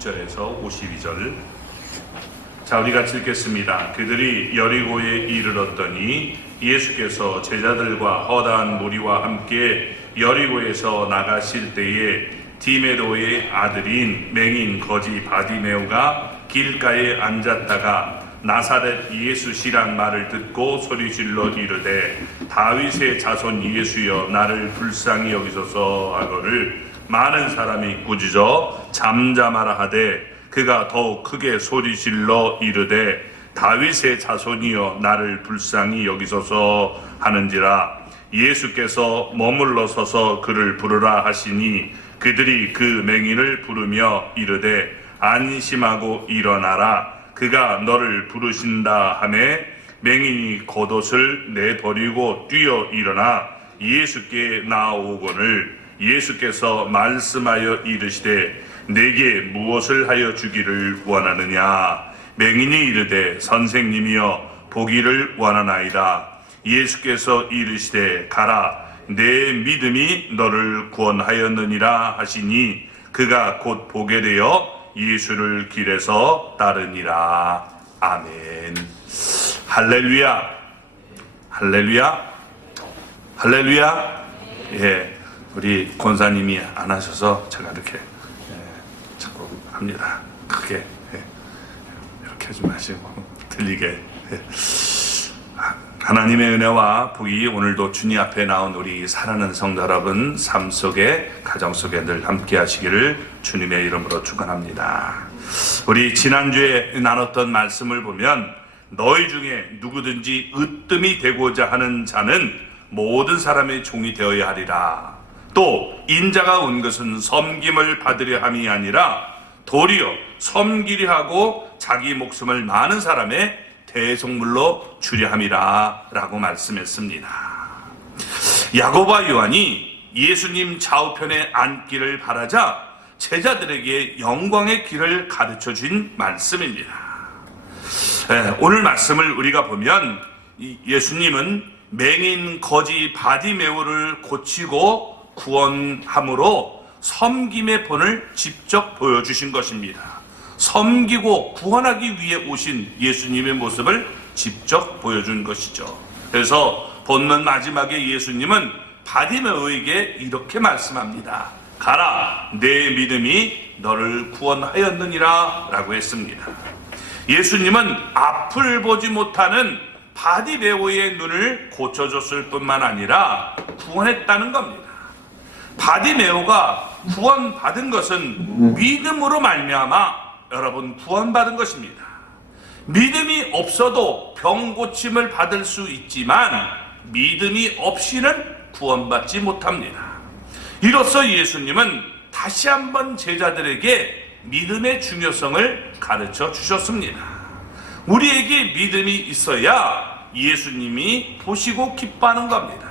46절에서 52절. 자, 우리 같이 읽겠습니다. 그들이 여리고에 이르렀더니 예수께서 제자들과 허다한 무리와 함께 여리고에서 나가실 때에 디메도의 아들인 맹인 거지 바디메오가 길가에 앉았다가 나사렛 예수시란 말을 듣고 소리질러 이르되 다윗의 자손 예수여 나를 불쌍히 여기소서 하거늘 많은 사람이 꾸짖어 잠잠하라 하되 그가 더욱 크게 소리질러 이르되 다윗의 자손이여 나를 불쌍히 여기소서 하는지라. 예수께서 머물러 서서 그를 부르라 하시니 그들이 그 맹인을 부르며 이르되 안심하고 일어나라 그가 너를 부르신다 하매 맹인이 겉옷을 내버리고 뛰어 일어나 예수께 나아오거늘 예수께서 말씀하여 이르시되 내게 무엇을 하여 주기를 원하느냐. 맹인이 이르되 선생님이여 보기를 원하나이다. 예수께서 이르시되 가라 내 믿음이 너를 구원하였느니라 하시니 그가 곧 보게 되어 예수를 길에서 따르니라. 아멘. 할렐루야, 할렐루야, 할렐루야. 예, 우리 권사님이 안 하셔서 제가 이렇게 자꾸 합니다. 크게 이렇게 하지 마시고 들리게. 하나님의 은혜와 복이 오늘도 주님 앞에 나온 우리 사랑하는 성도 여러분 삶 속에 가정 속에 늘 함께 하시기를 주님의 이름으로 축원합니다. 우리 지난주에 나눴던 말씀을 보면 너희 중에 누구든지 으뜸이 되고자 하는 자는 모든 사람의 종이 되어야 하리라. 또 인자가 온 것은 섬김을 받으려 함이 아니라 도리어 섬기려 하고 자기 목숨을 많은 사람의 대속물로 주려 함이라 라고 말씀했습니다. 야고보와 요한이 예수님 좌우편에 앉기를 바라자 제자들에게 영광의 길을 가르쳐 준 말씀입니다. 오늘 말씀을 우리가 보면 예수님은 맹인 거지 바디메오를 고치고 구원함으로 섬김의 본을 직접 보여주신 것입니다. 섬기고 구원하기 위해 오신 예수님의 모습을 직접 보여준 것이죠. 그래서 본문 마지막에 예수님은 바디메오에게 이렇게 말씀합니다. 가라 내 믿음이 너를 구원하였느니라 라고 했습니다. 예수님은 앞을 보지 못하는 바디메오의 눈을 고쳐줬을 뿐만 아니라 구원했다는 겁니다. 바디메오가 구원받은 것은 믿음으로 말미암아 여러분 구원받은 것입니다. 믿음이 없어도 병 고침을 받을 수 있지만 믿음이 없이는 구원받지 못합니다. 이로써 예수님은 다시 한번 제자들에게 믿음의 중요성을 가르쳐 주셨습니다. 우리에게 믿음이 있어야 예수님이 보시고 기뻐하는 겁니다.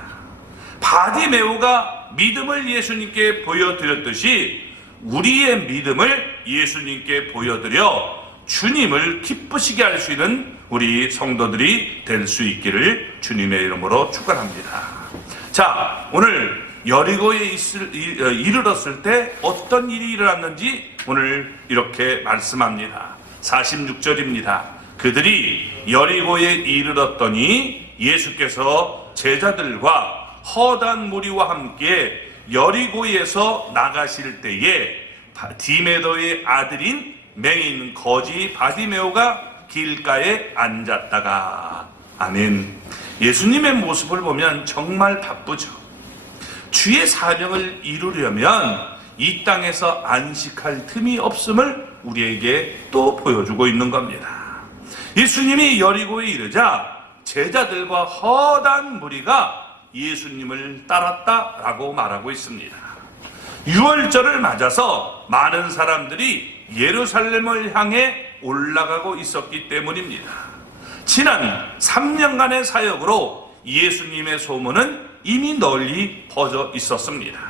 바디메오가 믿음을 예수님께 보여드렸듯이 우리의 믿음을 예수님께 보여드려 주님을 기쁘시게 할 수 있는 우리 성도들이 될 수 있기를 주님의 이름으로 축원합니다. 자, 오늘 여리고에 이르렀을 때 어떤 일이 일어났는지 오늘 이렇게 말씀합니다. 46절입니다. 그들이 여리고에 이르렀더니 예수께서 제자들과 허다한 무리와 함께 여리고에서 나가실 때에 디메도의 아들인 맹인 거지 바디메오가 길가에 앉았다가. 아멘. 예수님의 모습을 보면 정말 바쁘죠. 주의 사명을 이루려면 이 땅에서 안식할 틈이 없음을 우리에게 또 보여주고 있는 겁니다. 예수님이 여리고에 이르자 제자들과 허다한 무리가 예수님을 따랐다라고 말하고 있습니다. 유월절을 맞아서 많은 사람들이 예루살렘을 향해 올라가고 있었기 때문입니다. 지난 3년간의 사역으로 예수님의 소문은 이미 널리 퍼져 있었습니다.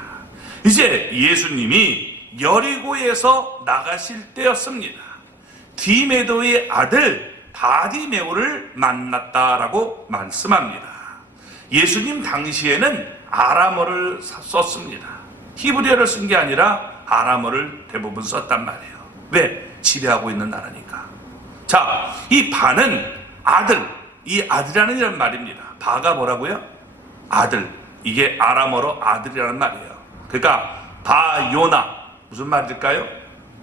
이제 예수님이 여리고에서 나가실 때였습니다. 디메도의 아들 바디메오를 만났다라고 말씀합니다. 예수님 당시에는 아람어를 썼습니다. 히브리어를 쓴 게 아니라 아람어를 대부분 썼단 말이에요. 왜? 지배하고 있는 나라니까. 자, 이 바는 아들, 이 아들이라는 이런 말입니다. 바가 뭐라고요? 아들. 이게 아람어로 아들이라는 말이에요. 그러니까 바요나, 무슨 말일까요?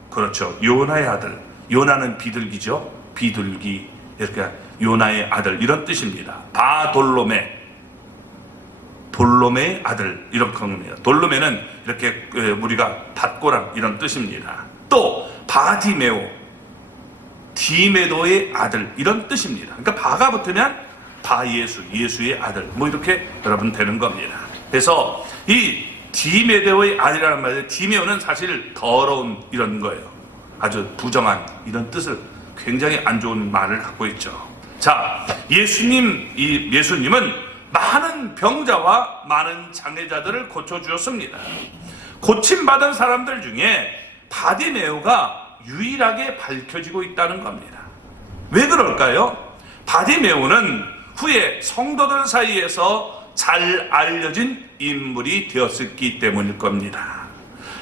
그렇죠, 요나의 아들. 요나는 비둘기죠. 비둘기, 이렇게 요나의 아들, 이런 뜻입니다. 바돌로메, 돌로메의 아들, 이런 겁니다. 돌로메는 이렇게 우리가 밭고랑 이런 뜻입니다. 또 바디메오, 디메도의 아들, 이런 뜻입니다. 그러니까 바가 붙으면 바예수, 예수의 아들, 뭐 이렇게 여러분 되는 겁니다. 그래서 이 디메도의 아들이라는 말이에요. 디메오는 사실 더러운 이런 거예요. 아주 부정한 이런 뜻을, 굉장히 안 좋은 말을 갖고 있죠. 자, 예수님은 많은 병자와 많은 장애자들을 고쳐주었습니다. 고침받은 사람들 중에 바디메오가 유일하게 밝혀지고 있다는 겁니다. 왜 그럴까요? 바디메오는 후에 성도들 사이에서 잘 알려진 인물이 되었기 때문일 겁니다.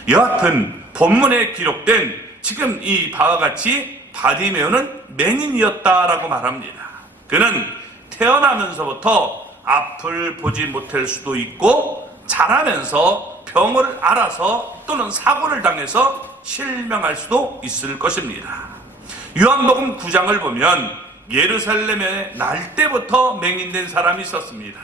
여하튼 본문에 기록된 지금 이 바와 같이 바디메오는 맹인이었다라고 말합니다. 그는 태어나면서부터 앞을 보지 못할 수도 있고 자라면서 병을 앓아서 또는 사고를 당해서 실명할 수도 있을 것입니다. 요한복음 9장을 보면 예루살렘에 날 때부터 맹인된 사람이 있었습니다.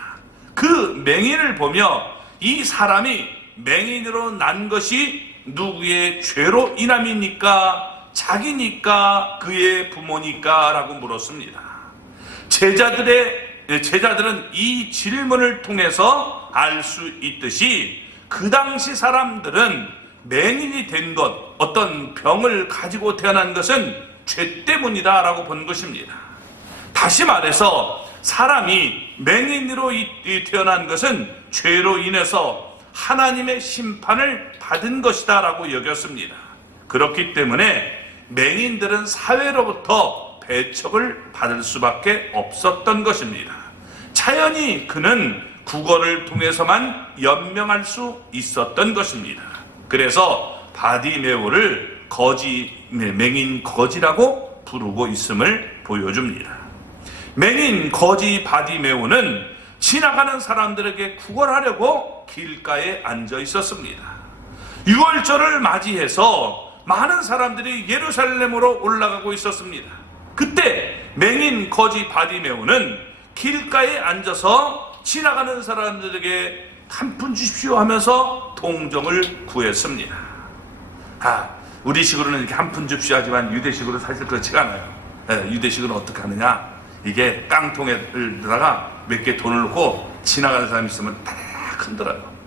그 맹인을 보며 이 사람이 맹인으로 난 것이 누구의 죄로 인함입니까? 자기니까? 그의 부모니까? 라고 물었습니다. 제자들은 이 질문을 통해서 알 수 있듯이 그 당시 사람들은 맹인이 된 것, 어떤 병을 가지고 태어난 것은 죄 때문이다 라고 본 것입니다. 다시 말해서 사람이 맹인으로 태어난 것은 죄로 인해서 하나님의 심판을 받은 것이다 라고 여겼습니다. 그렇기 때문에 맹인들은 사회로부터 배척을 받을 수밖에 없었던 것입니다. 자연히 그는 국어를 통해서만 연명할 수 있었던 것입니다. 그래서 바디메오를 맹인 거지라고 부르고 있음을 보여줍니다. 맹인 거지 바디메오는 지나가는 사람들에게 구걸하려고 길가에 앉아 있었습니다. 유월절을 맞이해서 많은 사람들이 예루살렘으로 올라가고 있었습니다. 그때 맹인 거지 바디메오는 길가에 앉아서 지나가는 사람들에게 한 푼 주십시오 하면서 동정을 구했습니다. 우리식으로는 이렇게 한 푼 줍시오 하지만 유대식으로 사실 그렇지가 않아요. 유대식은 어떻게 하느냐, 이게 깡통에다가 몇 개 돈을 넣고 지나가는 사람이 있으면 딱 흔들어요.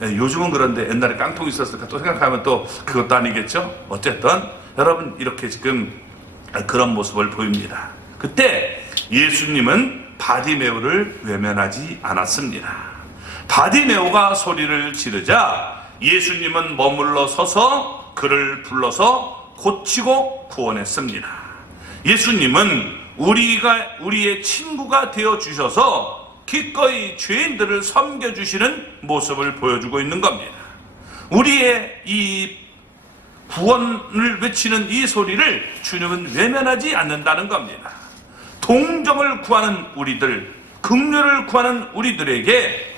요즘은 그런데 옛날에 깡통이 있었을까 또 생각하면 또 그것도 아니겠죠. 어쨌든 여러분 이렇게 지금 그런 모습을 보입니다. 그때 예수님은 바디메오를 외면하지 않았습니다. 바디메오가 소리를 지르자 예수님은 머물러 서서 그를 불러서 고치고 구원했습니다. 예수님은 우리의 친구가 되어 주셔서 기꺼이 죄인들을 섬겨주시는 모습을 보여주고 있는 겁니다. 우리의 이 구원을 외치는 이 소리를 주님은 외면하지 않는다는 겁니다. 동정을 구하는 우리들, 긍휼을 구하는 우리들에게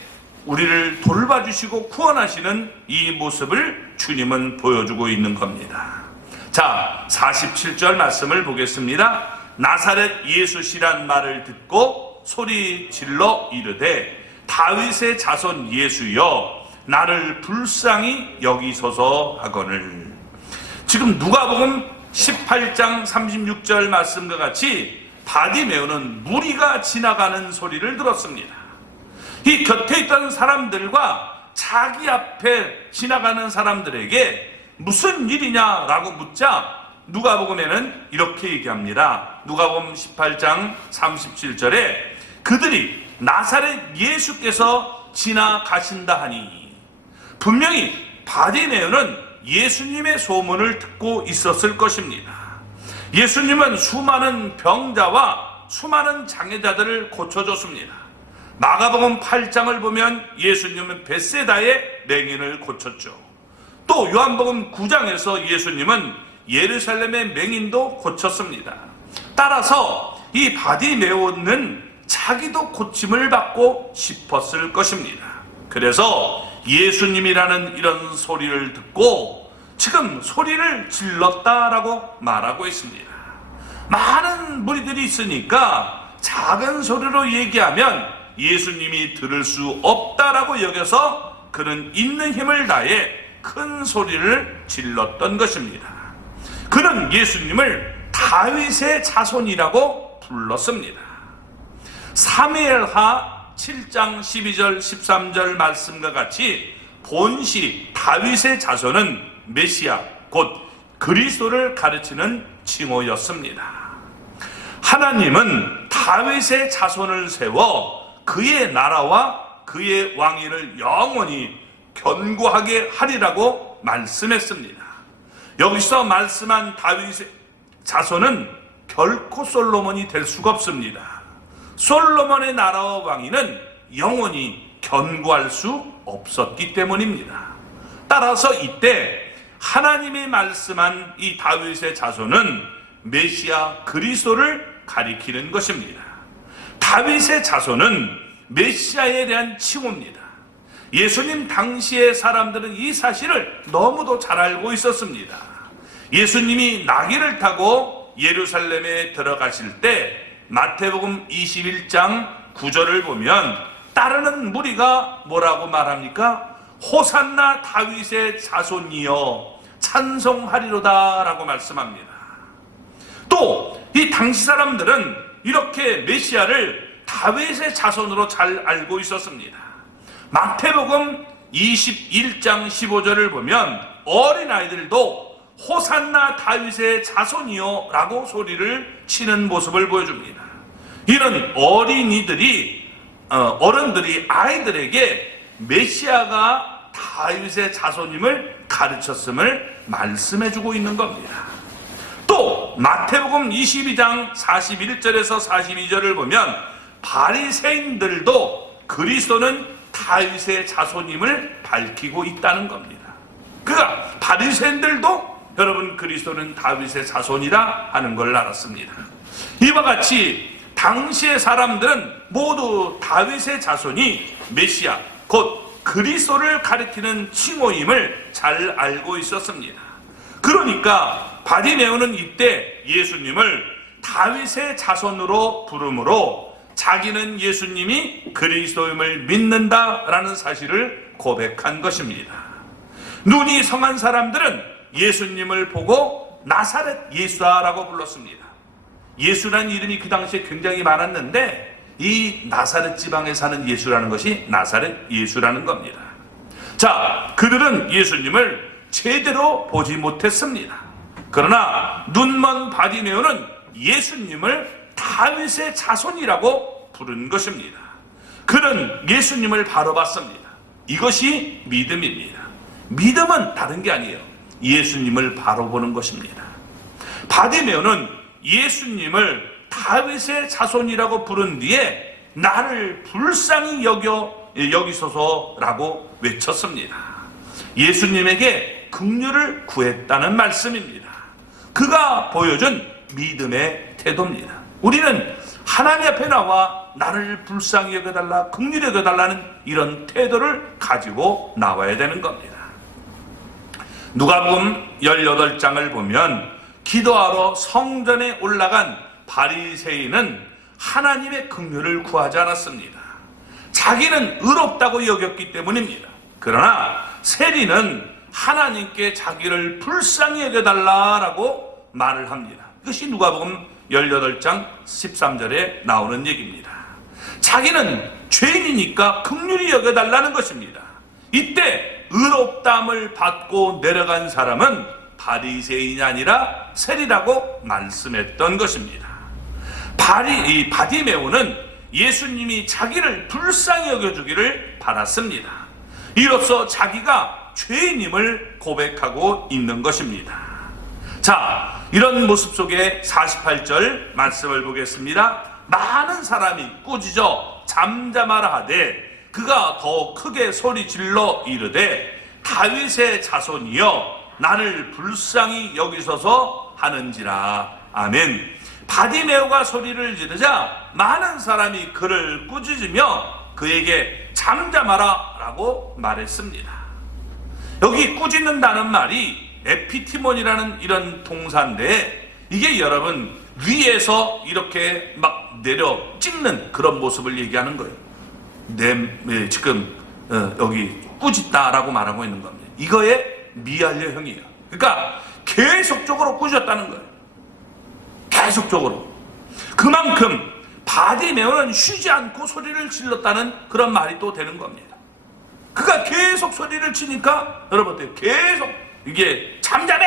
우리를 돌봐주시고 구원하시는 이 모습을 주님은 보여주고 있는 겁니다. 자, 47절 말씀을 보겠습니다. 나사렛 예수시란 말을 듣고 소리 질러 이르되 다윗의 자손 예수여 나를 불쌍히 여기소서 하거늘. 지금 누가복음 18장 36절 말씀과 같이 바디메오는 무리가 지나가는 소리를 들었습니다. 이 곁에 있던 사람들과 자기 앞에 지나가는 사람들에게 무슨 일이냐라고 묻자 누가복음에는 이렇게 얘기합니다. 누가복음 18장 37절에 그들이 나사렛 예수께서 지나가신다 하니, 분명히 바디메오는 예수님의 소문을 듣고 있었을 것입니다. 예수님은 수많은 병자와 수많은 장애자들을 고쳐줬습니다. 마가복음 8장을 보면 예수님은 벳세다의 맹인을 고쳤죠. 또 요한복음 9장에서 예수님은 예루살렘의 맹인도 고쳤습니다. 따라서 이 바디메오는 자기도 고침을 받고 싶었을 것입니다. 그래서 예수님이라는 이런 소리를 듣고 지금 소리를 질렀다라고 말하고 있습니다. 많은 무리들이 있으니까 작은 소리로 얘기하면 예수님이 들을 수 없다라고 여겨서 그는 있는 힘을 다해 큰 소리를 질렀던 것입니다. 그는 예수님을 다윗의 자손이라고 불렀습니다. 사무엘하 7장 12절 13절 말씀과 같이 본시 다윗의 자손은 메시아 곧 그리스도를 가르치는 칭호였습니다. 하나님은 다윗의 자손을 세워 그의 나라와 그의 왕위를 영원히 견고하게 하리라고 말씀했습니다. 여기서 말씀한 다윗의 자손은 결코 솔로몬이 될 수가 없습니다. 솔로몬의 나라와 왕위는 영원히 견고할 수 없었기 때문입니다. 따라서 이때 하나님이 말씀한 이 다윗의 자손은 메시아 그리스도를 가리키는 것입니다. 다윗의 자손은 메시아에 대한 칭호입니다. 예수님 당시의 사람들은 이 사실을 너무도 잘 알고 있었습니다. 예수님이 나귀를 타고 예루살렘에 들어가실 때 마태복음 21장 9절을 보면 따르는 무리가 뭐라고 말합니까? 호산나 다윗의 자손이여 찬송하리로다 라고 말씀합니다. 또 이 당시 사람들은 이렇게 메시아를 다윗의 자손으로 잘 알고 있었습니다. 마태복음 21장 15절을 보면 어린아이들도 호산나 다윗의 자손이요 라고 소리를 치는 모습을 보여줍니다. 이런 어른들이 아이들에게 메시아가 다윗의 자손임을 가르쳤음을 말씀해주고 있는 겁니다. 또 마태복음 22장 41절에서 42절을 보면 바리새인들도 그리스도는 다윗의 자손임을 밝히고 있다는 겁니다. 그러니까 바리새인들도 여러분 그리스도는 다윗의 자손이라 하는 걸 알았습니다. 이와 같이 당시의 사람들은 모두 다윗의 자손이 메시아 곧 그리스도를 가리키는 칭호임을 잘 알고 있었습니다. 그러니까 바디메오는 이때 예수님을 다윗의 자손으로 부르므로 자기는 예수님이 그리스도임을 믿는다라는 사실을 고백한 것입니다. 눈이 성한 사람들은 예수님을 보고 나사렛 예수라고 불렀습니다. 예수라는 이름이 그 당시에 굉장히 많았는데 이 나사렛 지방에 사는 예수라는 것이 나사렛 예수라는 겁니다. 자, 그들은 예수님을 제대로 보지 못했습니다. 그러나 눈먼 바디메오는 예수님을 다윗의 자손이라고 부른 것입니다. 그는 예수님을 바로 봤습니다. 이것이 믿음입니다. 믿음은 다른 게 아니에요. 예수님을 바로 보는 것입니다. 바디메오는 예수님을 다윗의 자손이라고 부른 뒤에 나를 불쌍히 여기소서라고 외쳤습니다. 예수님에게 긍휼을 구했다는 말씀입니다. 그가 보여준 믿음의 태도입니다. 우리는 하나님 앞에 나와 나를 불쌍히 여겨달라, 긍휼히 여겨달라는 이런 태도를 가지고 나와야 되는 겁니다. 누가복음 18장을 보면 기도하러 성전에 올라간 바리새인은 하나님의 긍휼을 구하지 않았습니다. 자기는 의롭다고 여겼기 때문입니다. 그러나 세리는 하나님께 자기를 불쌍히 여겨달라라고 말을 합니다. 이것이 누가복음 18장 13절에 나오는 얘기입니다. 자기는 죄인이니까 긍휼히 여겨달라는 것입니다. 이때 의롭다함을 받고 내려간 사람은 바리새인이 아니라 세리라고 말씀했던 것입니다. 바디메오는 예수님이 자기를 불쌍히 여겨주기를 바랐습니다. 이로써 자기가 죄인임을 고백하고 있는 것입니다. 자, 이런 모습 속에 48절 말씀을 보겠습니다. 많은 사람이 꾸짖어 잠잠하라 하되 그가 더 크게 소리 질러 이르되 다윗의 자손이여 나를 불쌍히 여기소서 하는지라. 아멘. 바디메오가 소리를 지르자 많은 사람이 그를 꾸짖으며 그에게 잠잠하라 라고 말했습니다. 여기 꾸짖는다는 말이 에피티몬이라는 이런 동사인데, 이게 여러분 위에서 이렇게 막 내려 찍는 그런 모습을 얘기하는 거예요. 지금 여기 꾸짖다라고 말하고 있는 겁니다. 이거의 미알려형이에요. 그러니까 계속적으로 꾸짖었다는 거예요. 계속적으로. 그만큼 바디메오는 쉬지 않고 소리를 질렀다는 그런 말이 또 되는 겁니다. 그가 계속 소리를 치니까 여러분 어때요? 계속 이게 잠잠해!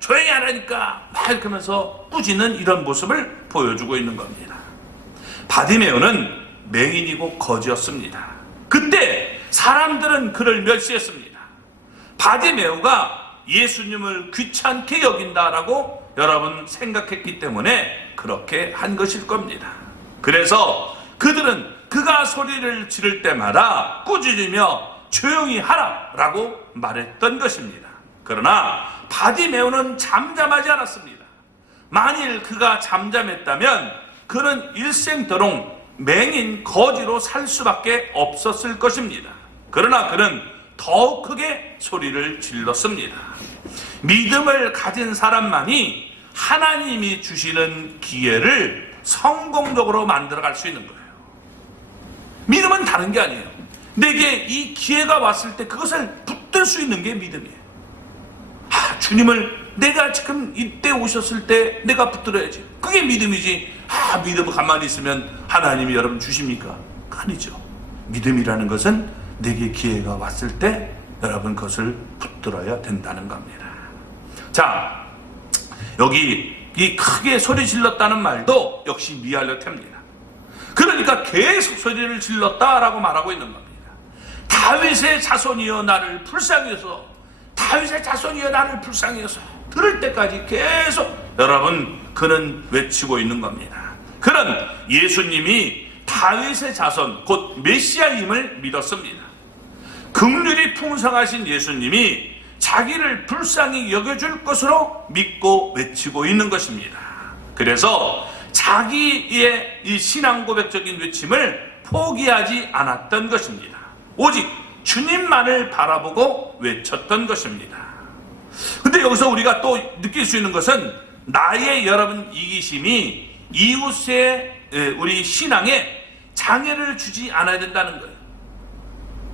조용히 하라니까! 막 이렇게 하면서 꾸짖는 이런 모습을 보여주고 있는 겁니다. 바디메오는 맹인이고 거지였습니다. 그때 사람들은 그를 멸시했습니다. 바디메오가 예수님을 귀찮게 여긴다라고 여러분 생각했기 때문에 그렇게 한 것일 겁니다. 그래서 그들은 그가 소리를 지를 때마다 꾸짖으며 조용히 하라라고 말했던 것입니다. 그러나 바디메오는 잠잠하지 않았습니다. 만일 그가 잠잠했다면 그는 일생도록 맹인 거지로 살 수밖에 없었을 것입니다. 그러나 그는 더욱 크게 소리를 질렀습니다. 믿음을 가진 사람만이 하나님이 주시는 기회를 성공적으로 만들어갈 수 있는 거예요. 믿음은 다른 게 아니에요. 내게 이 기회가 왔을 때 그것을 붙들 수 있는 게 믿음이에요. 주님을 내가 지금 이때 오셨을 때 내가 붙들어야지. 그게 믿음이지. 믿음 가만히 있으면 하나님이 여러분 주십니까? 아니죠. 믿음이라는 것은 내게 기회가 왔을 때 여러분 그것을 붙들어야 된다는 겁니다. 자, 여기 이 크게 소리 질렀다는 말도 역시 미알려태입니다. 그러니까 계속 소리를 질렀다라고 말하고 있는 겁니다. 다윗의 자손이여 나를 불쌍히 여서, 다윗의 자손이여 나를 불쌍히 여서, 들을 때까지 계속 여러분 그는 외치고 있는 겁니다. 그는 예수님이 다윗의 자손 곧 메시아임을 믿었습니다. 긍휼이 풍성하신 예수님이 자기를 불쌍히 여겨줄 것으로 믿고 외치고 있는 것입니다. 그래서 자기의 이 신앙 고백적인 외침을 포기하지 않았던 것입니다. 오직 주님만을 바라보고 외쳤던 것입니다. 근데 여기서 우리가 또 느낄 수 있는 것은 나의 여러분 이기심이 이웃의 우리 신앙에 장애를 주지 않아야 된다는 거예요.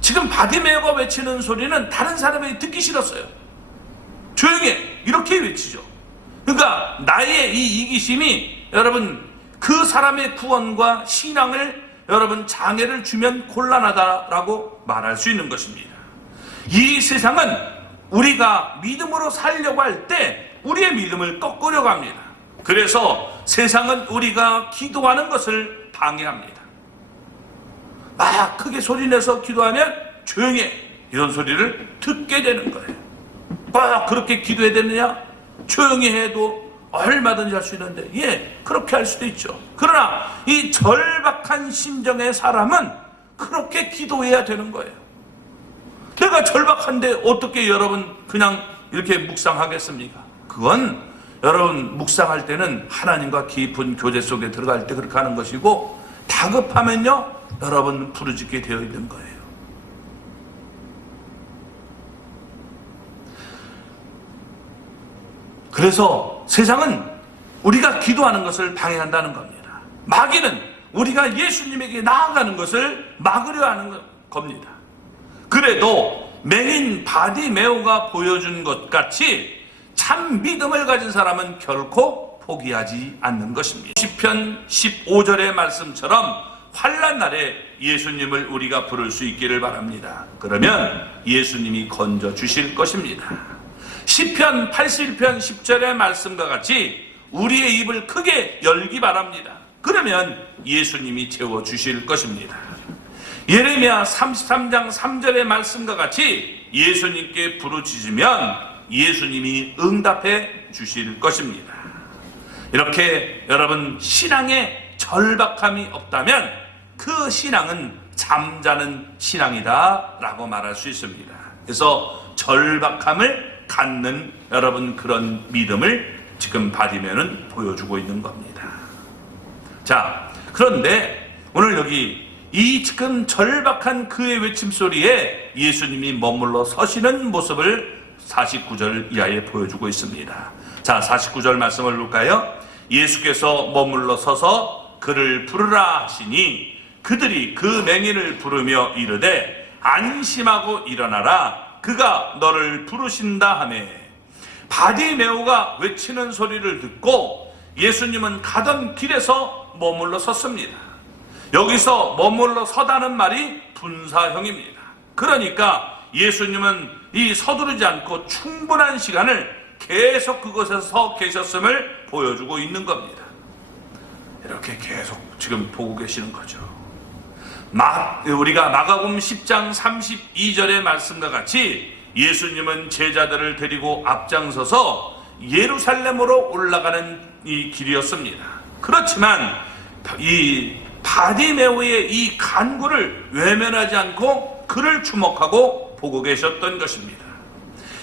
지금 바디메오가 외치는 소리는 다른 사람이 듣기 싫었어요. 조용히 해, 이렇게 외치죠. 그러니까 나의 이 이기심이 여러분 그 사람의 구원과 신앙을 여러분 장애를 주면 곤란하다라고 말할 수 있는 것입니다. 이 세상은 우리가 믿음으로 살려고 할 때 우리의 믿음을 꺾으려고 합니다. 그래서 세상은 우리가 기도하는 것을 방해합니다. 막 크게 소리내서 기도하면 조용히 해, 이런 소리를 듣게 되는 거예요. 막 그렇게 기도해야 되느냐? 조용히 해도 얼마든지 할 수 있는데, 그렇게 할 수도 있죠. 그러나 이 절박한 심정의 사람은 그렇게 기도해야 되는 거예요. 내가 절박한데 어떻게 여러분 그냥 이렇게 묵상하겠습니까? 그건 여러분 묵상할 때는 하나님과 깊은 교제 속에 들어갈 때 그렇게 하는 것이고, 다급하면요 여러분 부르짖게 되어 있는 거예요. 그래서 세상은 우리가 기도하는 것을 방해한다는 겁니다. 마귀는 우리가 예수님에게 나아가는 것을 막으려 하는 겁니다. 그래도 맹인 바디메오가 보여준 것 같이 참 믿음을 가진 사람은 결코 포기하지 않는 것입니다. 시편 15절의 말씀처럼 환난 날에 예수님을 우리가 부를 수 있기를 바랍니다. 그러면 예수님이 건져 주실 것입니다. 시편 81편 10절의 말씀과 같이 우리의 입을 크게 열기 바랍니다. 그러면 예수님이 채워주실 것입니다. 예레미야 33장 3절의 말씀과 같이 예수님께 부르짖으면 예수님이 응답해 주실 것입니다. 이렇게 여러분 신앙에 절박함이 없다면 그 신앙은 잠자는 신앙이다 라고 말할 수 있습니다. 그래서 절박함을 갖는 여러분 그런 믿음을 지금 바디메오는 보여주고 있는 겁니다. 자, 그런데 오늘 여기 이 지금 절박한 그의 외침소리에 예수님이 머물러 서시는 모습을 49절 이하에 보여주고 있습니다. 자, 49절 말씀을 볼까요? 예수께서 머물러 서서 그를 부르라 하시니 그들이 그 맹인을 부르며 이르되 안심하고 일어나라, 그가 너를 부르신다 하매. 바디메오가 외치는 소리를 듣고 예수님은 가던 길에서 머물러 섰습니다. 여기서 머물러 서다는 말이 분사형입니다. 그러니까 예수님은 이 서두르지 않고 충분한 시간을 계속 그곳에서 서 계셨음을 보여주고 있는 겁니다. 이렇게 계속 지금 보고 계시는 거죠. 우리가 마가복음 10장 32절의 말씀과 같이 예수님은 제자들을 데리고 앞장서서 예루살렘으로 올라가는 이 길이었습니다. 그렇지만 이 바디메오의 이 간구를 외면하지 않고 그를 주목하고 보고 계셨던 것입니다.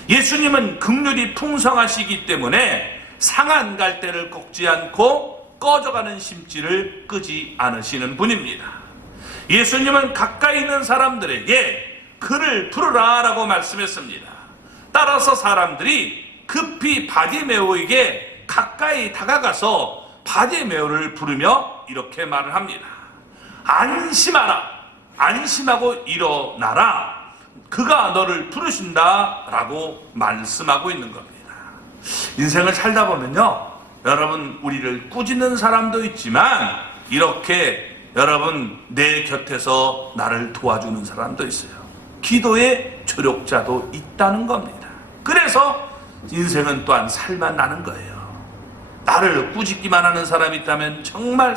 예수님은 긍휼이 풍성하시기 때문에 상한 갈대를 꺾지 않고 꺼져가는 심지를 끄지 않으시는 분입니다. 예수님은 가까이 있는 사람들에게 그를 부르라 라고 말씀했습니다. 따라서 사람들이 급히 바디메오에게 가까이 다가가서 바디메오를 부르며 이렇게 말을 합니다. 안심하라, 안심하고 일어나라, 그가 너를 부르신다 라고 말씀하고 있는 겁니다. 인생을 살다 보면요, 여러분 우리를 꾸짖는 사람도 있지만 이렇게 여러분 내 곁에서 나를 도와주는 사람도 있어요. 기도의 조력자도 있다는 겁니다. 그래서 인생은 또한 살만 나는 거예요. 나를 꾸짖기만 하는 사람이 있다면 정말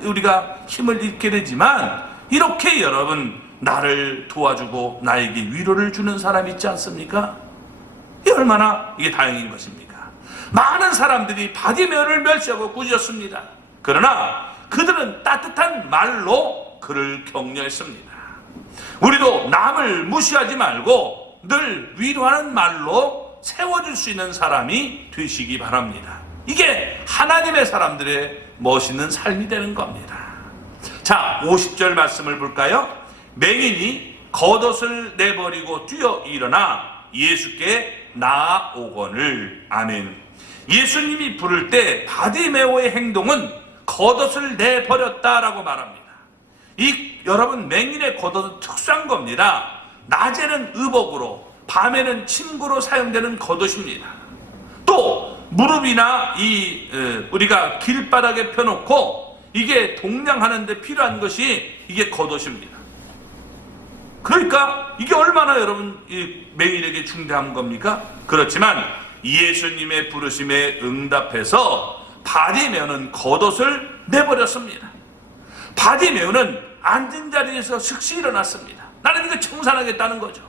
우리가 힘을 잃게 되지만, 이렇게 여러분 나를 도와주고 나에게 위로를 주는 사람이 있지 않습니까? 이게 얼마나 이게 다행인 것입니까? 많은 사람들이 바디메오를 멸시하고 꾸짖었습니다. 그러나 그들은 따뜻한 말로 그를 격려했습니다. 우리도 남을 무시하지 말고 늘 위로하는 말로 세워줄 수 있는 사람이 되시기 바랍니다. 이게 하나님의 사람들의 멋있는 삶이 되는 겁니다. 자, 50절 말씀을 볼까요? 맹인이 겉옷을 내버리고 뛰어 일어나 예수께 나아오거늘. 아멘. 예수님이 부를 때 바디메오의 행동은 겉옷을 내버렸다라고 말합니다. 여러분 맹인의 겉옷은 특수한 겁니다. 낮에는 의복으로, 밤에는 침구로 사용되는 겉옷입니다. 또 무릎이나 우리가 길바닥에 펴놓고 이게 동냥하는데 필요한 것이 이게 겉옷입니다. 그러니까 이게 얼마나 여러분 이 맹인에게 중대한 겁니까? 그렇지만 예수님의 부르심에 응답해서 바디메오는 겉옷을 내버렸습니다. 바디메오는 앉은 자리에서 즉시 일어났습니다. 나는 이거 청산하겠다는 거죠.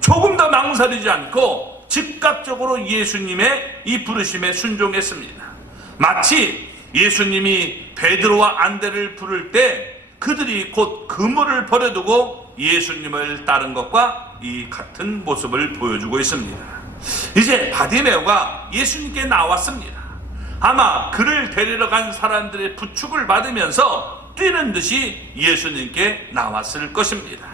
조금 더 망설이지 않고 즉각적으로 예수님의 이 부르심에 순종했습니다. 마치 예수님이 베드로와 안데를 부를 때 그들이 곧 그물을 버려두고 예수님을 따른 것과 이 같은 모습을 보여주고 있습니다. 이제 바디메오가 예수님께 나왔습니다. 아마 그를 데리러 간 사람들의 부축을 받으면서 뛰는 듯이 예수님께 나왔을 것입니다.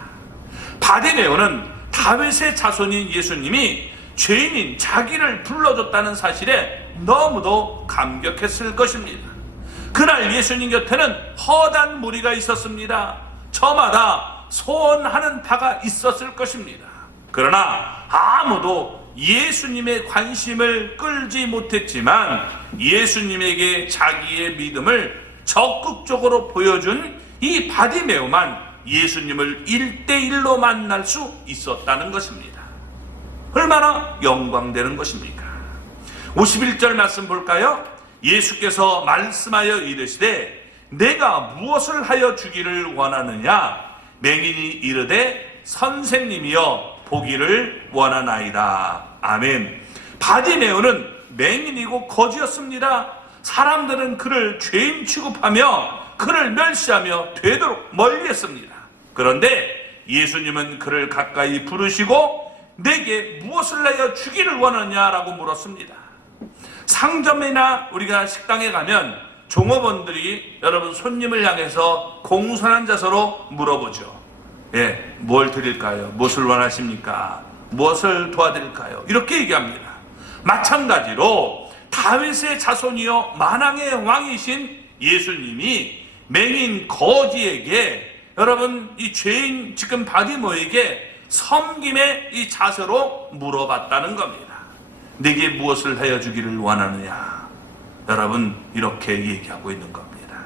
바디메오는 다윗의 자손인 예수님이 죄인인 자기를 불러줬다는 사실에 너무도 감격했을 것입니다. 그날 예수님 곁에는 허다한 무리가 있었습니다. 저마다 소원하는 바가 있었을 것입니다. 그러나 아무도 예수님의 관심을 끌지 못했지만 예수님에게 자기의 믿음을 적극적으로 보여준 이 바디메오만 예수님을 1대1로 만날 수 있었다는 것입니다. 얼마나 영광되는 것입니까? 51절 말씀 볼까요? 예수께서 말씀하여 이르시되 내가 무엇을 하여 주기를 원하느냐? 맹인이 이르되 선생님이여 보기를 원하나이다. 아멘. 바디메오는 맹인이고 거지였습니다. 사람들은 그를 죄인 취급하며 그를 멸시하며 되도록 멀리했습니다. 그런데 예수님은 그를 가까이 부르시고 내게 무엇을 내어 주기를 원하냐라고 물었습니다. 상점이나 우리가 식당에 가면 종업원들이 여러분 손님을 향해서 공손한 자세로 물어보죠. 예, 뭘 드릴까요? 무엇을 원하십니까? 무엇을 도와드릴까요? 이렇게 얘기합니다. 마찬가지로 다윗의 자손이요 만왕의 왕이신 예수님이 맹인 거지에게 여러분 이 죄인 지금 바디모에게 섬김의 이 자세로 물어봤다는 겁니다. 내게 무엇을 하여 주기를 원하느냐? 여러분 이렇게 얘기하고 있는 겁니다.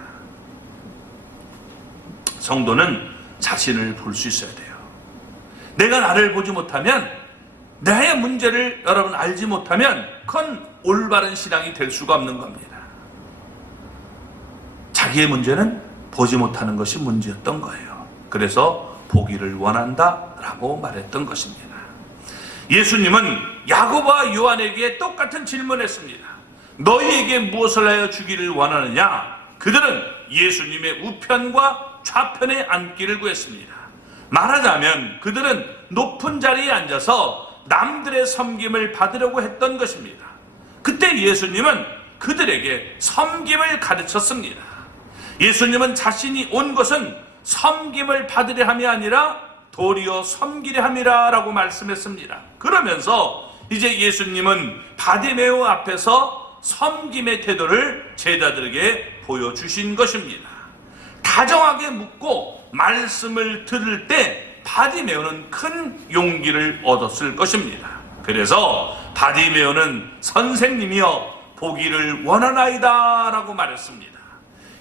성도는 자신을 볼 수 있어야 돼요. 내가 나를 보지 못하면, 나의 문제를 여러분 알지 못하면 그건 올바른 신앙이 될 수가 없는 겁니다. 자기의 문제는 보지 못하는 것이 문제였던 거예요. 그래서 보기를 원한다라고 말했던 것입니다. 예수님은 야고보와 요한에게 똑같은 질문했습니다. 너희에게 무엇을 하여 주기를 원하느냐? 그들은 예수님의 우편과 좌편에 앉기를 구했습니다. 말하자면 그들은 높은 자리에 앉아서 남들의 섬김을 받으려고 했던 것입니다. 그때 예수님은 그들에게 섬김을 가르쳤습니다. 예수님은 자신이 온 것은 섬김을 받으려 함이 아니라 도리어 섬기려 함이라 라고 말씀했습니다. 그러면서 이제 예수님은 바디메오 앞에서 섬김의 태도를 제자들에게 보여주신 것입니다. 다정하게 묻고 말씀을 들을 때 바디메오는 큰 용기를 얻었을 것입니다. 그래서 바디메오는 선생님이여 보기를 원하나이다 라고 말했습니다.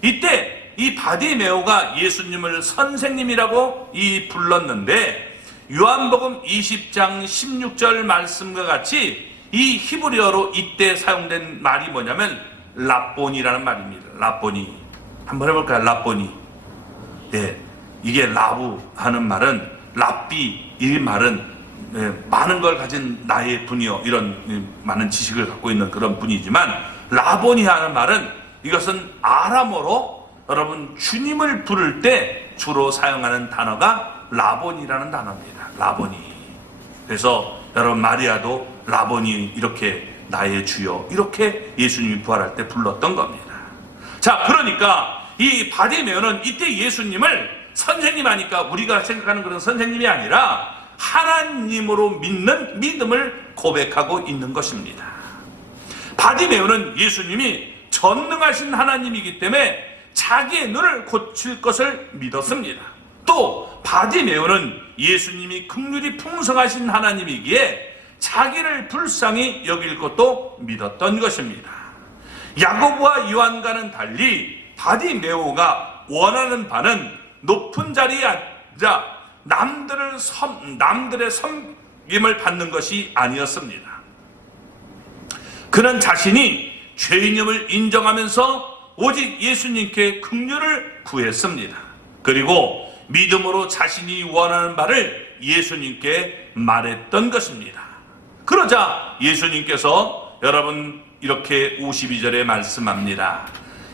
이때 이 바디메오가 예수님을 선생님이라고 불렀는데 요한복음 20장 16절 말씀과 같이 이 히브리어로 이때 사용된 말이 뭐냐면 라보니라는 말입니다. 라보니. 한번 해볼까요? 라보니. 네, 이게 라부 하는 말은 랍비, 이 말은 많은 걸 가진 나의 분이요, 이런 많은 지식을 갖고 있는 그런 분이지만, 라보니 하는 말은 이것은 아람어로 여러분 주님을 부를 때 주로 사용하는 단어가 라보니라는 단어입니다. 라보니. 그래서 여러분 마리아도 라보니, 이렇게 나의 주여, 이렇게 예수님이 부활할 때 불렀던 겁니다. 자, 그러니까 이 바디메오는 이때 예수님을 선생님 하니까 우리가 생각하는 그런 선생님이 아니라 하나님으로 믿는 믿음을 고백하고 있는 것입니다. 바디메오는 예수님이 전능하신 하나님이기 때문에 자기의 눈을 고칠 것을 믿었습니다. 또 바디메오는 예수님이 긍휼이 풍성하신 하나님이기에 자기를 불쌍히 여길 것도 믿었던 것입니다. 야고보와 요한과는 달리 바디메오가 원하는 바는 높은 자리에 앉아 남들의 섬김을 받는 것이 아니었습니다. 그는 자신이 죄인임을 인정하면서 오직 예수님께 긍휼을 구했습니다. 그리고 믿음으로 자신이 원하는 바를 예수님께 말했던 것입니다. 그러자 예수님께서 여러분 이렇게 52절에 말씀합니다.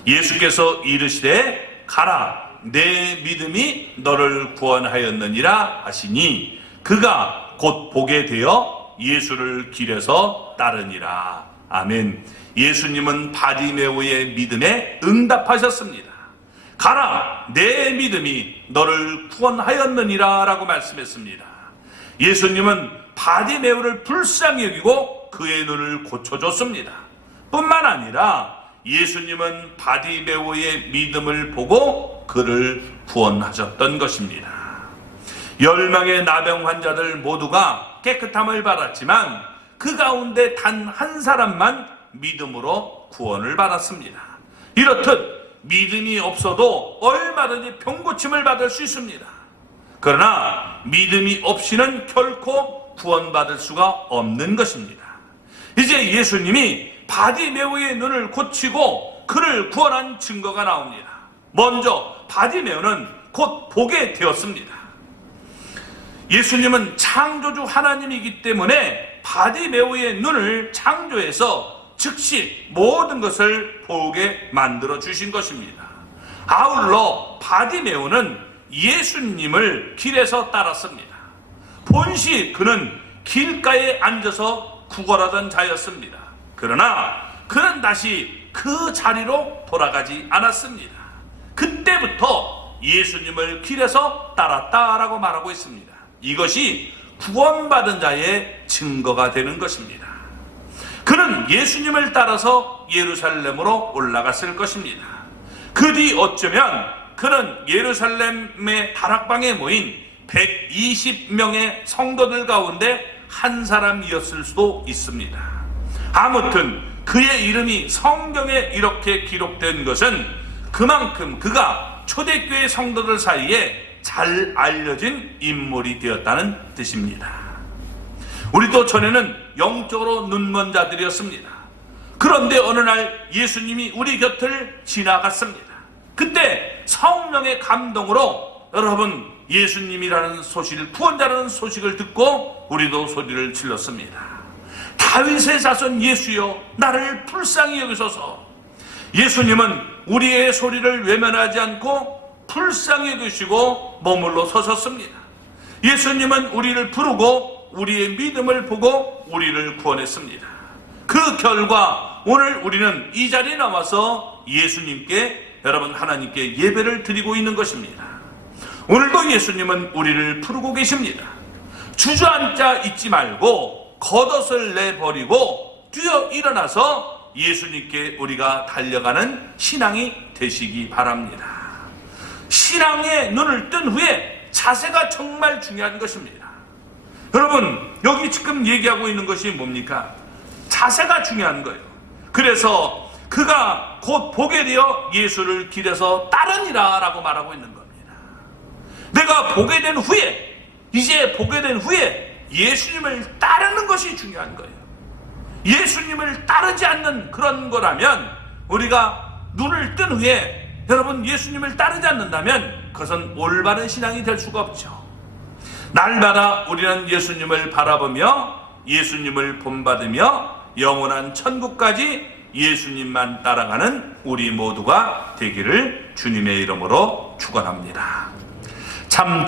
예수께서 이르시되 가라, 내 믿음이 너를 구원하였느니라 하시니 그가 곧 보게 되어 예수를 길에서 따르니라. 아멘. 예수님은 바디메오의 믿음에 응답하셨습니다. 가라, 내 믿음이 너를 구원하였느니라 라고 말씀했습니다. 예수님은 바디메오를 불쌍히 여기고 그의 눈을 고쳐줬습니다. 뿐만 아니라 예수님은 바디메오의 믿음을 보고 그를 구원하셨던 것입니다. 10명의 나병 환자들 모두가 깨끗함을 받았지만 그 가운데 단 한 사람만 믿음으로 구원을 받았습니다. 이렇듯 믿음이 없어도 얼마든지 병고침을 받을 수 있습니다. 그러나 믿음이 없이는 결코 구원받을 수가 없는 것입니다. 이제 예수님이 바디메오의 눈을 고치고 그를 구원한 증거가 나옵니다. 먼저 바디메오는 곧 보게 되었습니다. 예수님은 창조주 하나님이기 때문에 바디메오의 눈을 창조해서 즉시 모든 것을 보게 만들어 주신 것입니다. 아울러 바디메오는 예수님을 길에서 따랐습니다. 본시 그는 길가에 앉아서 구걸하던 자였습니다. 그러나 그는 다시 그 자리로 돌아가지 않았습니다. 그때부터 예수님을 길에서 따랐다라고 말하고 있습니다. 이것이 구원받은 자의 증거가 되는 것입니다. 그는 예수님을 따라서 예루살렘으로 올라갔을 것입니다. 그 뒤 어쩌면 그는 예루살렘의 다락방에 모인 120명의 성도들 가운데 한 사람이었을 수도 있습니다. 아무튼 그의 이름이 성경에 이렇게 기록된 것은 그만큼 그가 초대교회 성도들 사이에 잘 알려진 인물이 되었다는 뜻입니다. 우리도 전에는 영적으로 눈먼 자들이었습니다. 그런데 어느 날 예수님이 우리 곁을 지나갔습니다. 그때 성령의 감동으로 여러분 예수님이라는 소식을, 구원자라는 소식을 듣고 우리도 소리를 질렀습니다. 다윗의 자손 예수여, 나를 불쌍히 여기소서. 예수님은 우리의 소리를 외면하지 않고 불쌍히 여기시고 머물러 서셨습니다. 예수님은 우리를 부르고 우리의 믿음을 보고 우리를 구원했습니다. 그 결과 오늘 우리는 이 자리에 나와서 예수님께, 여러분 하나님께 예배를 드리고 있는 것입니다. 오늘도 예수님은 우리를 부르고 계십니다. 주저앉아 있지 말고 겉옷을 내버리고 뛰어 일어나서 예수님께 우리가 달려가는 신앙이 되시기 바랍니다. 신앙에 눈을 뜬 후에 자세가 정말 중요한 것입니다. 여러분 여기 지금 얘기하고 있는 것이 뭡니까? 자세가 중요한 거예요. 그래서 그가 곧 보게 되어 예수를 길에서 따르니라 라고 말하고 있는 겁니다. 내가 보게 된 후에, 이제 보게 된 후에 예수님을 따르는 것이 중요한 거예요. 예수님을 따르지 않는 그런 거라면, 우리가 눈을 뜬 후에 여러분 예수님을 따르지 않는다면 그것은 올바른 신앙이 될 수가 없죠. 날마다 우리는 예수님을 바라보며 예수님을 본받으며 영원한 천국까지 예수님만 따라가는 우리 모두가 되기를 주님의 이름으로 축원합니다. 참